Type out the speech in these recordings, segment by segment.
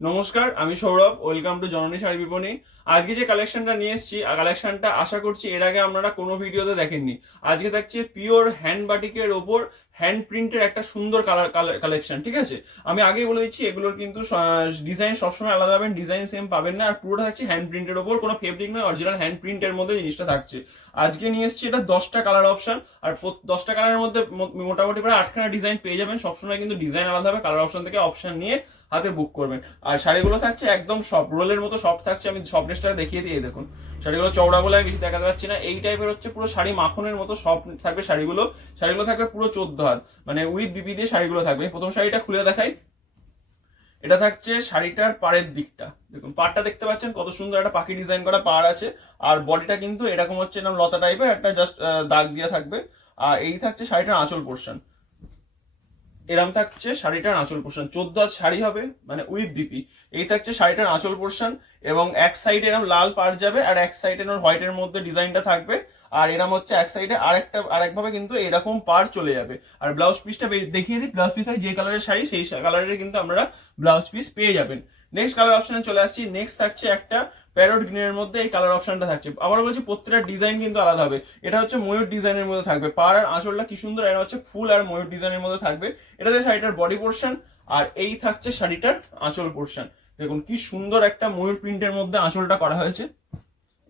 নমস্কার, আমি Sourav. Welcome to জননী শাড়ি বিপণী। আজকে যে কালেকশনটা নিয়ে এসেছি, কালেকশনটা আশা করছি এর আগে আপনারা কোনো ভিডিওতে দেখেননি। আজকে থাকছে পিওর হ্যান্ড বাটিকের ওপর হ্যান্ড প্রিন্টের একটা সুন্দর কালেকশন। ঠিক আছে, আমি আগেই বলে দিচ্ছি এগুলোর কিন্তু ডিজাইন সবসময় আলাদা পাবেন, ডিজাইন সেম পাবেন না। আর পুরোটা থাকছে হ্যান্ড প্রিন্টের ওপর, কোনো ফেব্রিক নয়, অরিজিনাল হ্যান্ড প্রিন্টের মধ্যে জিনিসটা থাকছে। আজকে নিয়ে এসেছি এটা 10টা কালার অপশন। আর 10টা কালারের মধ্যে মোটামুটি প্রায় 8খানা ডিজাইন পেয়ে যাবেন। সবসময় কিন্তু ডিজাইন আলাদা হবে, কালার অপশন থেকে অপশন নিয়ে হাতে বুক করবেন। আর শাড়িগুলো থাকছে একদম সফট, রোলের মতো সফট থাকছে। আমি সফটনেসটা দেখিয়ে দিয়ে দেখুন, শাড়িগুলো চওড়া বলে আমি বেশি দেখাতে পারছি না। এই টাইপের হচ্ছে পুরো শাড়ি মাখনের মতো সফট থাকবে শাড়িগুলো। শাড়িগুলো থাকবে পুরো 14 হাত, মানে উইথ বিপি দিয়ে শাড়িগুলো থাকবে। প্রথম শাড়িটা খুলে দেখাই। এটা থাকছে শাড়িটার পাড়ের দিকটা, দেখুন পাড়টা দেখতে পাচ্ছেন কত সুন্দর একটা পাখি ডিজাইন করা পাড় আছে। আর বডিটা কিন্তু এরকম হচ্ছে এরকম লতা টাইপের একটা জাস্ট দাগ দিয়ে থাকবে। আর এই থাকছে শাড়িটার আঁচল পোর্শন। এরম থাকছে শাড়িটার আঁচল পোর্শন, 14 হাত শাড়ি হবে মানে উইথ বিপি। এই থাকছে শাড়িটার আঁচল পোর্শন, এবং এক সাইডে এরম লাল পাড় যাবে আর এক সাইডে হোয়াইটের মধ্যে ডিজাইনটা থাকবে। আর এরম হচ্ছে এক সাইডে আরেকভাবে কিন্তু এরকম পাড় চলে যাবে। আর ব্লাউজ পিসটা দেখিয়ে দিই, ব্লাউজ পিস যে কালারের শাড়ি সেই কালারের কিন্তু আমরা ব্লাউজ পিস পেয়ে যাবেন। নেক্সট কালার অপশনে চলে আসছি। নেক্সট থাকছে একটা প্যারোট গ্রিনের মধ্যে এই কালার অপশনটা থাকছে। আবার বলছি প্রত্যেকটা ডিজাইন কিন্তু আলাদা হবে। এটা হচ্ছে ময়ূর ডিজাইনের মধ্যে থাকবে, পাড় আর আঁচলটা কি সুন্দর। এটা হচ্ছে ফুল আর ময়ূর ডিজাইনের মধ্যে থাকবে। এটাতে শাড়িটার বডি পোর্শন, আর এই থাকছে শাড়িটার আঁচল পোর্শন। দেখুন কি সুন্দর একটা ময়ূর প্রিন্টের মধ্যে আঁচলটা করা হয়েছে।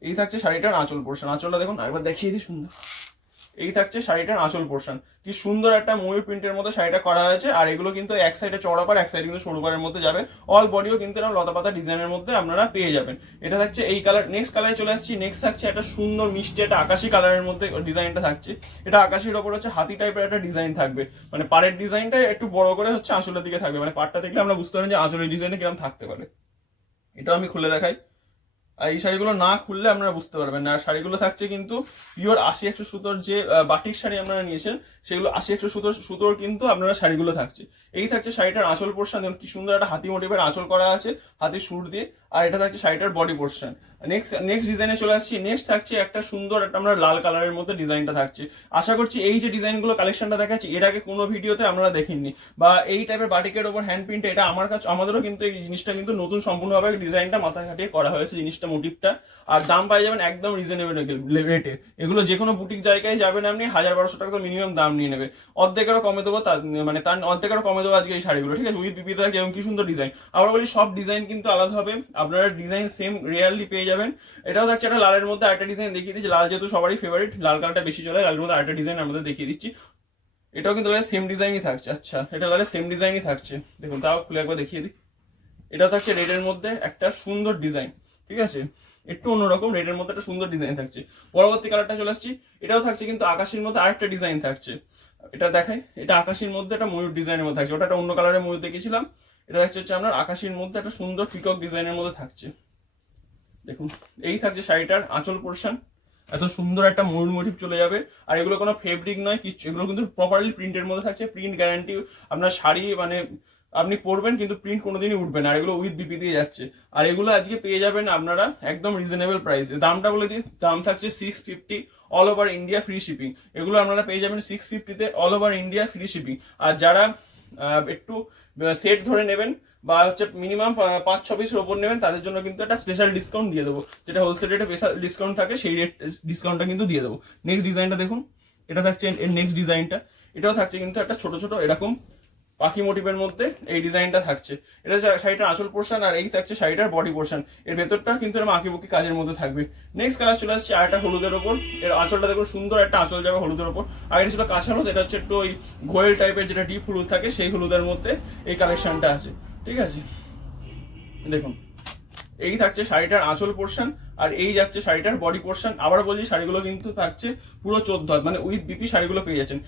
এই থাকছে শাড়িটার আঁচল পোর্শন, আঁচলটা দেখুন আরেকবার দেখিয়ে দিই সুন্দর। এই থাকছে শাড়িটার আঁচল পোর্শন, কি সুন্দর একটা ময়ূর প্রিন্টের মধ্যে শাড়িটা করা হয়েছে। আর এগুলো কিন্তু এক সাইডে চড়া পাড়, এক সাইডে কিন্তু সরু পাড়ের মধ্যে যাবে। অল বডিও কিন্তু এরকম লতা পাতা ডিজাইনের মধ্যে আপনারা পেয়ে যাবেন। এটা থাকছে এই কালার। নেক্সট কালারে চলে আসছি। নেক্সট থাকছে একটা সুন্দর মিষ্টি একটা আকাশি কালারের মধ্যে ডিজাইনটা থাকছে। এটা আকাশির ওপর হচ্ছে হাতি টাইপের একটা ডিজাইন থাকবে, মানে পাড়ের ডিজাইনটা একটু বড় করে হচ্ছে আঁচলের দিকে থাকবে। মানে পাড়টা দেখলে আমরা বুঝতে পারেন যে আঁচলের ডিজাইনটা কিরকম থাকতে পারে। এটা আমি খুলে দেখাই। আর এই শাড়িগুলো না খুললে আপনারা বুঝতে পারবেন না। আর শাড়িগুলো থাকছে কিন্তু পিওর 80-100 সুতোর যে বাটিক শাড়ি আপনারা নিয়েছেন, সেগুলো 80-100 সুতোর কিন্তু আপনারা শাড়িগুলো থাকছে। এই থাকছে শাড়িটার আঁচল পোর্শন, যেমন কি সুন্দর একটা হাতি মোটিভের আঁচল করা আছে হাতির সুর দিয়ে। আর এটা থাকছে শাড়িটার বডি পোর্শন। নেক্সট ডিজাইনে চলে আসছি। নেক্সট থাকছে একটা সুন্দর একটা আমরা লাল কালারের মধ্যে ডিজাইনটা থাকছে। আশা করছি এই যে ডিজাইনগুলো কালেকশনটা দেখাচ্ছি এর আগে কোনো ভিডিওতে আপনারা দেখেননি, বা এই টাইপের বাটিকের ওপর হ্যান্ড প্রিন্ট, এটা আমার কাছে আমাদেরও কিন্তু এই জিনিসটা কিন্তু নতুন সম্পূর্ণভাবে ডিজাইনটা মাথা খাটিয়ে করা হয়েছে জিনিসটা, মোটিভটা। আর দাম পাই যাবেন একদম রিজনেবল রেটে। এগুলো যে কোনো বুটিক জায়গায় যাবেন আপনি 1000-1200 টাকা তো মিনিমাম দাম নিয়ে নেবে। অর্ধেকেরও কমে দেবো, মানে তার অর্ধেকেরও কমে দেবো আজকে এই শাড়িগুলো। ঠিক আছে, উইথ বিপিতে যেমন কি সুন্দর ডিজাইন। আবার বলি সব ডিজাইন কিন্তু আলাদা হবে, আপনারা ডিজাইন সেম রেয়ারলি পেয়ে যাবেন। এটাও থাকছে একটা লালের মধ্যে আরেকটা ডিজাইন দেখিয়ে দিচ্ছি। লাল যেহেতু সবারই ফেভারিট, লাল কালারটা বেশি চলে, লালের মধ্যে আরেকটা ডিজাইন আমাদের দেখিয়ে দিচ্ছি। এটাও কিন্তু সেম ডিজাইনই থাকছে। আচ্ছা, এটা সেম ডিজাইনই থাকছে, দেখুন তাও খুলে একবার দেখিয়ে দিই। এটা থাকছে রেডের মধ্যে একটা সুন্দর ডিজাইন। ঠিক আছে, একটু অন্যরকম রেডের মধ্যে একটা সুন্দর ডিজাইন থাকছে। পরবর্তী কালারটা চলে আসছি। এটাও থাকছে কিন্তু আকাশের মধ্যে আরেকটা ডিজাইন থাকছে। এটা দেখাই, এটা আকাশের মধ্যে একটা ময়ূর ডিজাইনের মধ্যে থাকছে। ওটা একটা অন্য কালারের ময়ূর দেখেছিলাম। এটা হচ্ছে আপনার আকাশের মধ্যে একটা সুন্দর পিকক ডিজাইনের মধ্যে থাকছে। দেখুন এই থাকছে শাড়িটার আঁচল পোর্শন, এত সুন্দর একটা ময়ূর মোটিভ চলে যাবে। আর এগুলো কোনো ফেব্রিক নয় কিচ্ছু, এগুলো কিন্তু প্রপারলি প্রিন্টের মধ্যে থাকছে। প্রিন্ট গ্যারান্টি, আপনার শাড়ি মানে আপনি পরবেন কিন্তু প্রিন্ট কোনোদিনই উঠবে না। আর এগুলো উইথ বিপি দিয়ে যাচ্ছে। আর এগুলো আজকে পেয়ে যাবেন আপনারা একদম রিজনেবল প্রাইসে। দামটা বলে দিই, দাম থাকছে 650, all over India free shipping. এগুলো আপনারা পেয়ে যাবেন 650-তে, all over India free shipping. আর যারা একটু সেট ধরে নেবেন বা হচ্ছে মিনিমাম 5-6 পিসের ওপর নেবেন, তাদের জন্য কিন্তু একটা স্পেশাল ডিসকাউন্ট দিয়ে দেবো। যেটা হোলসেল রেটে স্পেশাল ডিসকাউন্ট থাকে, সেই রেট ডিসকাউন্টটা কিন্তু দিয়ে দেবো। নেক্সট ডিজাইনটা দেখুন, এটা থাকছে নেক্সট ডিজাইনটা। এটাও থাকছে কিন্তু একটা ছোট ছোট এরকম পাখি মোটিভের মধ্যে এই ডিজাইনটা থাকছে। এটা শাড়িটার আঁচল পোর্শন, আর এই থাকছে শাড়িটার বডি পোর্শন। এর ভেতরটা কিন্তু এরকম আঁকিবুকি কাজের মধ্যে থাকবে। নেক্সট কালার চলে আসছে আরেকটা হলুদের ওপর। এর আঁচলটা দেখুন সুন্দর একটা আঁচল যাবে হলুদের ওপর। আর এটা ছিল কাঁচা হলুদ, এটা হচ্ছে একটু ওই ঘোয়েল টাইপের যেটা ডিপ হলুদ থাকে, সেই হলুদের মধ্যে এই কালেকশনটা আছে। ঠিক আছে, দেখুন এই থাকছে শাড়িটার আঁচল পোর্শন, আর এই যাচ্ছে শাড়িটার বডি পোর্শন। আবার বলছি শাড়িগুলো কিন্তু থাকছে পুরো 14 হাত, মানে উইথ বিপি শাড়িগুলো পেয়ে যাচ্ছেন।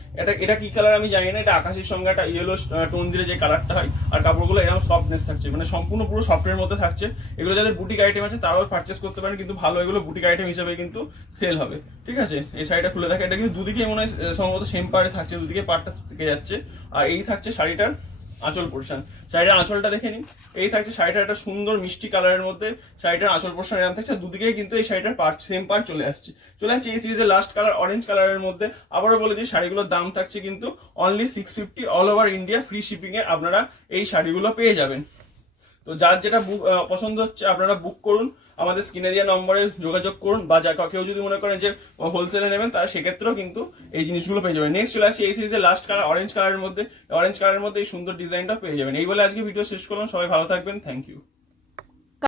এটা কি কালার আমি জানি না, এটা আকাশের সঙ্গে একটা ইয়েলো টোন দিলে যে কালারটা হয়। আর কাপড়গুলো এরকম সফটনেস থাকছে, মানে সম্পূর্ণ পুরো সফটের মধ্যে থাকছে। এগুলো যাদের বুটিক আইটেম আছে তারাও পারচেস করতে পারেন, কিন্তু ভালো এগুলো বুটিক আইটেম হিসেবে কিন্তু সেল হবে। ঠিক আছে, এই শাড়িটা খুলে থাকে। এটা কিন্তু দুদিকে মনে হয় সম্ভবত সেম পাড়ে থাকছে, দুদিকে পাড়টা থেকে যাচ্ছে। আর এই থাকছে শাড়িটার আঁচল পোর্শন। শাড়িটার আঁচলটা দেখে নিন। এই থাকছে শাড়িটার একটা সুন্দর মিষ্টি কালারের মধ্যে শাড়িটার আঁচল পোর্শন এরকম থাকছে। দুদিকে কিন্তু এই শাড়িটার সেম পার্ট চলে আসছে। এই সিরিজের লাস্ট কালার অরেঞ্জ কালারের মধ্যে। আবারও বলে দিই শাড়িগুলোর দাম থাকছে কিন্তু only 650, all over India free shipping এ আপনারা এই শাড়িগুলো পেয়ে যাবেন। তো তো যার যেটা পছন্দ হচ্ছে আপনারা বুক করুন, আমাদের স্ক্রিনে দেওয়া নম্বরে যোগাযোগ করুন, বা কেউ যদি মনে করেন যে হোলসেলে নেবেন তারা সেক্ষেত্রেও কিন্তু এই জিনিসগুলো পেয়ে যাবেন। নেক্সট চলে আসি এই সিরিজের লাস্ট কালার অরেঞ্জ কালারের মধ্যে এই সুন্দর ডিজাইনটা পেয়ে যাবেন। এই বলে আজকে ভিডিও শেষ করলাম, সবাই ভালো থাকবেন, থ্যাংক ইউ।